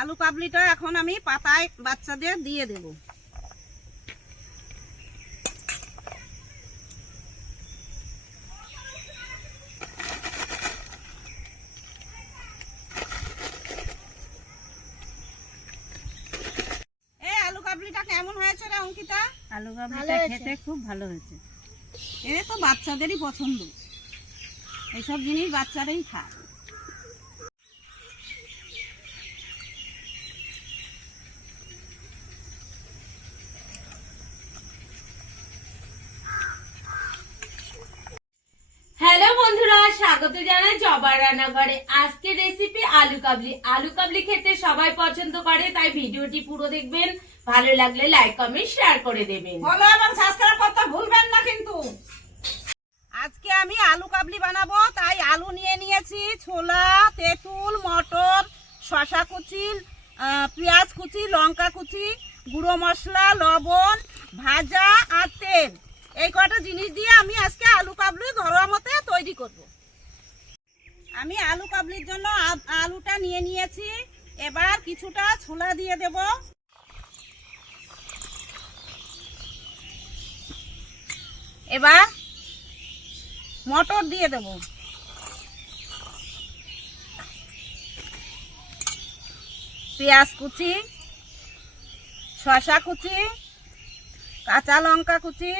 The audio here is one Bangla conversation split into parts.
আলু কাবলিটা এখন আমি পাতায় বাচ্চাদের দিয়ে দেব। আলু কাবলিটা কেমন হয়েছে রে অঙ্কিতা? আলু কাবলিটা খেতে খুব ভালো হয়েছে। এর তো বাচ্চাদেরই পছন্দ, এইসব জিনিস বাচ্চারাই খায়। হ্যালো বন্ধুরা, স্বাগত জানাই জবার রান্নাঘরে। আজকের রেসিপি আলু কাবলি। আলু কাবলি খেতে সবাই পছন্দ করে, তাই ভিডিওটি পুরো দেখবেন। ভালো লাগলে লাইক কমেন্ট শেয়ার করে দেবেন, ফলো এবং সাবস্ক্রাইব করতে ভুলবেন না কিন্তু। আজকে আমি আলু কাবলি বানাবো, তাই আলু নিয়ে নিয়েছি, ছোলা, তেঁতুল, মটর, শসা কুচি, পেঁয়াজ কুচি, লঙ্কা কুচি, গুঁড়ো মশলা, লবণ, ভাজা আর তেল। এই কটা জিনিস দিয়ে আমি আজকে আলু কাবলি ঘরোয়া মতে তৈরি করব। আমি আলু কাবলির জন্য আলুটা নিয়ে নিয়েছি। এবার কিছুটা ছোলা দিয়ে দেব। এবার মটর দিয়ে দেব। পেঁয়াজ কুচি, শসা কুচি, কাঁচা লঙ্কা কুচি।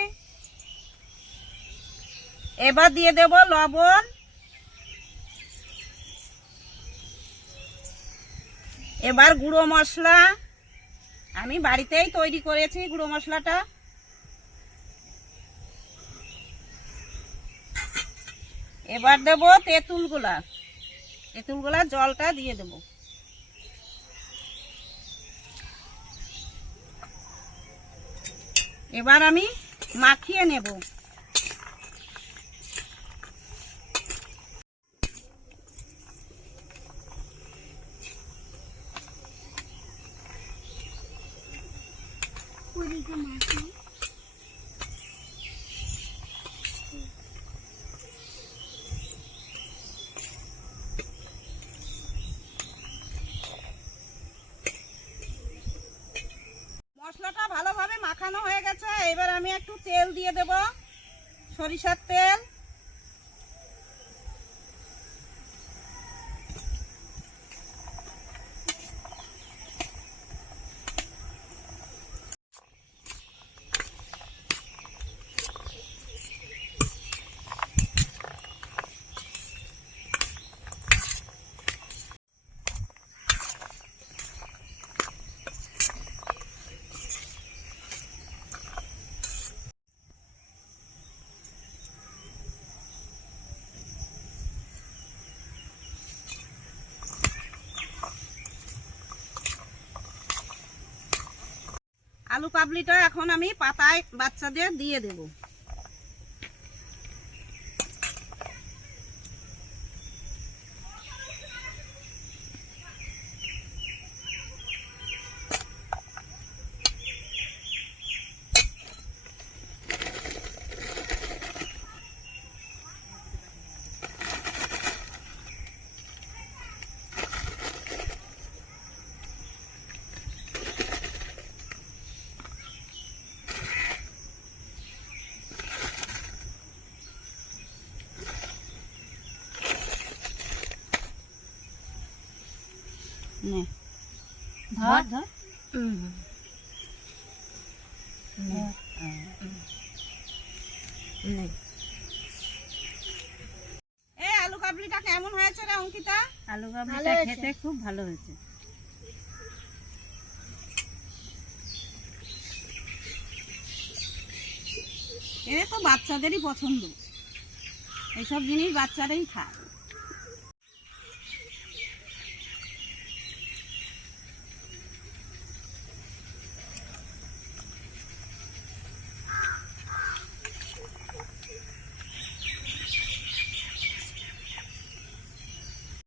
এবার দিয়ে দেব লবণ। এবার গুঁড়ো মশলা, আমি বাড়িতেই তৈরি করেছি গুঁড়ো মশলাটা। এবার দেব তেঁতুলগুলা, জলটা দিয়ে দেব। এবার আমি মাখিয়ে নেব। মশলাটা ভালোভাবে মাখানো হয়ে গেছে। এবার আমি একটু তেল দিয়ে দেব, সরিষার তেল। আলু কাবলিটা এখন আমি পাতায় বাচ্চাদের দিয়ে দেব। ধর ধর আলু কাবলিটা কেমন হয়েছে রে অঙ্কিতা? আলু কাবলিটা খেতে খুব ভালো হয়েছে। এর তো বাচ্চাদেরই পছন্দ, এইসব জিনিস বাচ্চারাই খায়।